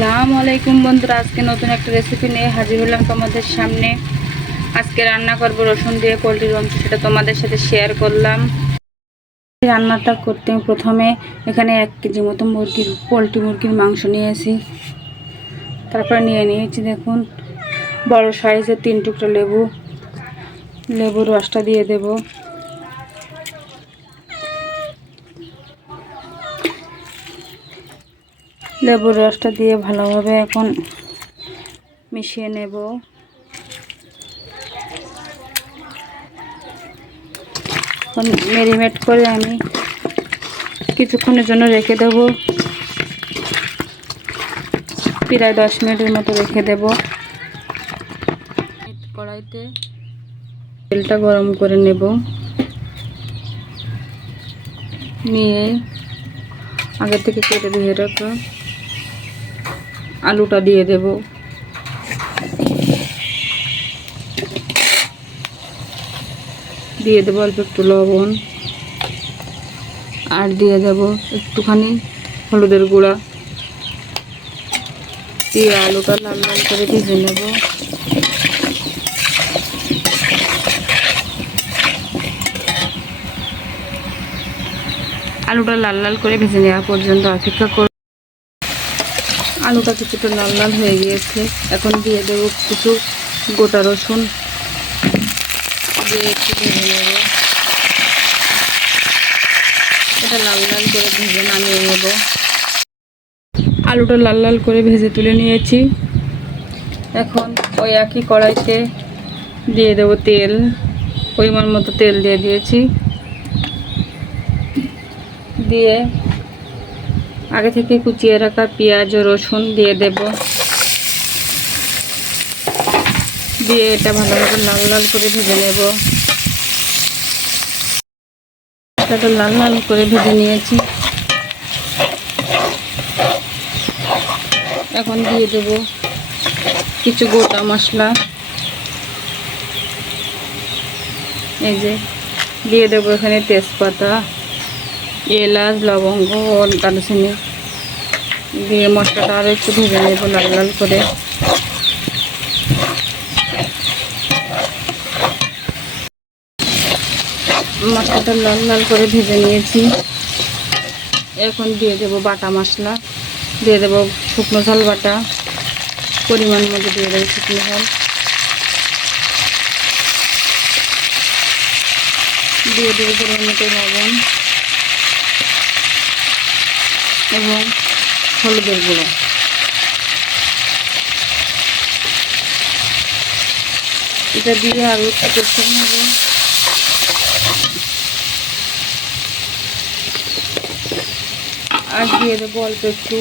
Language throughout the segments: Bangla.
আসসালামু আলাইকুম বন্ধুরা, আজকে নতুন একটা রেসিপি নিয়ে হাজির হলাম তোমাদের সামনে। আজকে রান্না করব রসুন দিয়ে পোলট্রির মাংস, সেটা তোমাদের সাথে শেয়ার করলাম। রান্নাটা করতে প্রথমে এখানে 1 কেজি মতো পোলট্রি মুরগির মাংস নিয়েছি। তারপর নিয়ে নিয়েছি দেখুন বড় সাইজের 3 টুকরা লেবুর রসটা দিয়ে দেব। লেবুর রসটা দিয়ে ভালোভাবে এখন মিশিয়ে নেব। এখন ম্যারিনেট করে আমি কিছুক্ষণের জন্য রেখে দেব, প্রায় 10 মিনিটের মতো রেখে দেব। কড়াইতে তেলটা গরম করে নেব, নিয়ে আগে থেকে কেটে ধুয়ে রাখা আলুটা দিয়ে দেব। দিয়ে দেবো অল্প একটু লবণ, আর দিয়ে দেব একটুখানি হলুদের গুঁড়া। দিয়ে আলুটা লাল লাল করে ভেজে নেব। আলুটা লাল লাল করে ভেজে নেওয়া পর্যন্ত অপেক্ষা করব। আলুটা কিছুটা লাল লাল হয়ে গিয়েছে, এখন দিয়ে দেব কিছু গোটা রসুন, দিয়ে একটু ভেজে নেব। এটা লাল লাল করে ভেজে নামিয়ে নেব। আলুটা লাল লাল করে ভেজে তুলে নিয়েছি। এখন ওই একই কড়াইতে দিয়ে দেব তেল, পরিমাণ মতো তেল দিয়ে দিয়েছি। দিয়ে আগে থেকে কুচিয়ে রাখা পেঁয়াজ ও রসুন দিয়ে দেব। দিয়ে এটা ভালোভাবে লাল লাল করে ভেজে নেব। এটা লাল লাল করে ভেজে নিয়েছি। এখন দিয়ে দেব কিছু গোটা মশলা, এই যে দিয়ে দেব এখানে তেজপাতা, এলাচ, লবঙ্গ ও দারুচিনি। দিয়ে মশলাটা আরও একটু ভেজে নেব লাল লাল করে। মশলাটা লাল লাল করে ভেজে নিয়েছি। এখন দিয়ে দেব বাটা মশলা, দিয়ে দেব শুকনো ঝাল বাটা, পরিমাণ মতো দিয়ে দেব শুকনো ঝাল। দিয়ে দেব পরিমাণ মতো লবণ এবং হলুদের গুঁড়ো। এটা দিয়ে আরও একটু কষে নেব। আর দিয়ে দেবো অল্প একটু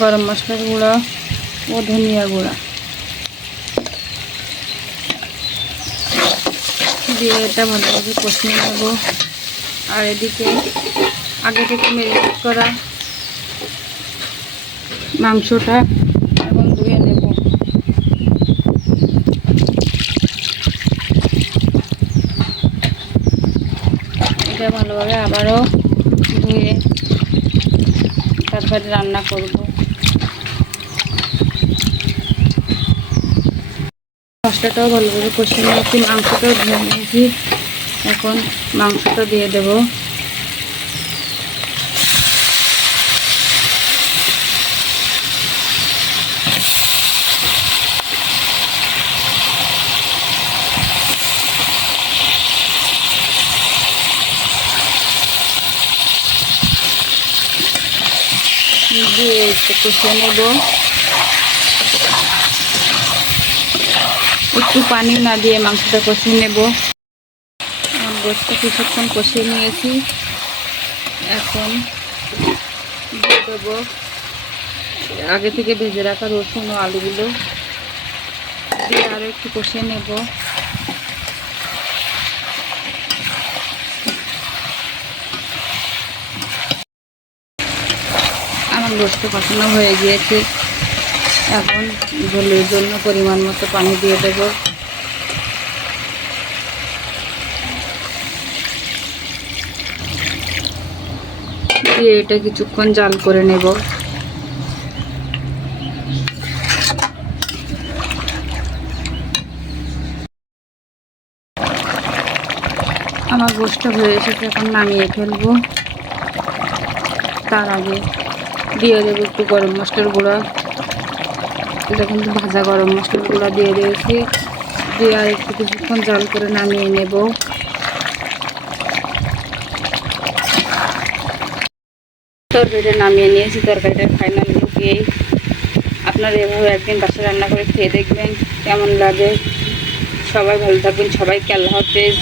গরম মশলার গুঁড়া ও ধনিয়া গুঁড়া। দিয়ে এটা ভালোভাবে কষিয়ে নেব। আর এদিকে আগে থেকে ম্যারিনেট করা মাংসটা এখন ধুয়ে নেব। এটা ভালোভাবে আবারও ধুয়ে তারপরে রান্না করব। মশলাটাও ভালোভাবে কষিয়ে নিয়েছি, মাংসটাও ধুয়ে নিয়েছি। এখন মাংসটা দিয়ে দেব। দিয়ে একটু কষিয়ে নেব। একটু পানি না দিয়ে মাংসটা কষিয়ে নেব। গোশটা কিছুক্ষণ কষিয়ে নিয়েছি। এখন দিয়ে দেবো আগে থেকে ভেজে রাখা রসুন ও আলুগুলো, দিয়ে আরও একটু কষিয়ে নেব। আমার গোশত কষানো হয়ে গিয়েছে। এখন ঝোলের জন্য পরিমাণ মতো পানি দিয়ে দেব। দিয়ে এটা কিছুক্ষণ জাল করে নেব। আমার গোশটা হয়ে এসেছে, এখন নামিয়ে ফেলবো। তার আগে দিয়ে দেবো একটু গরম মশলার গুঁড়া। এটা কিন্তু ভাজা গরম মশলার গুঁড়া দিয়ে দিয়েছি, দিয়ে আর একটু কিছুক্ষণ জাল করে নামিয়ে নেব। তরকারিটা নামিয়ে নিয়েছি, তরকারিটার ফাইনাল লুকে। আপনারা এভাবে একদিন বাসায় রান্না করে খেয়ে দেখবেন কেমন লাগে। সবাই ভালো থাকবেন, সবাইকে আল্লাহ হাফেজ।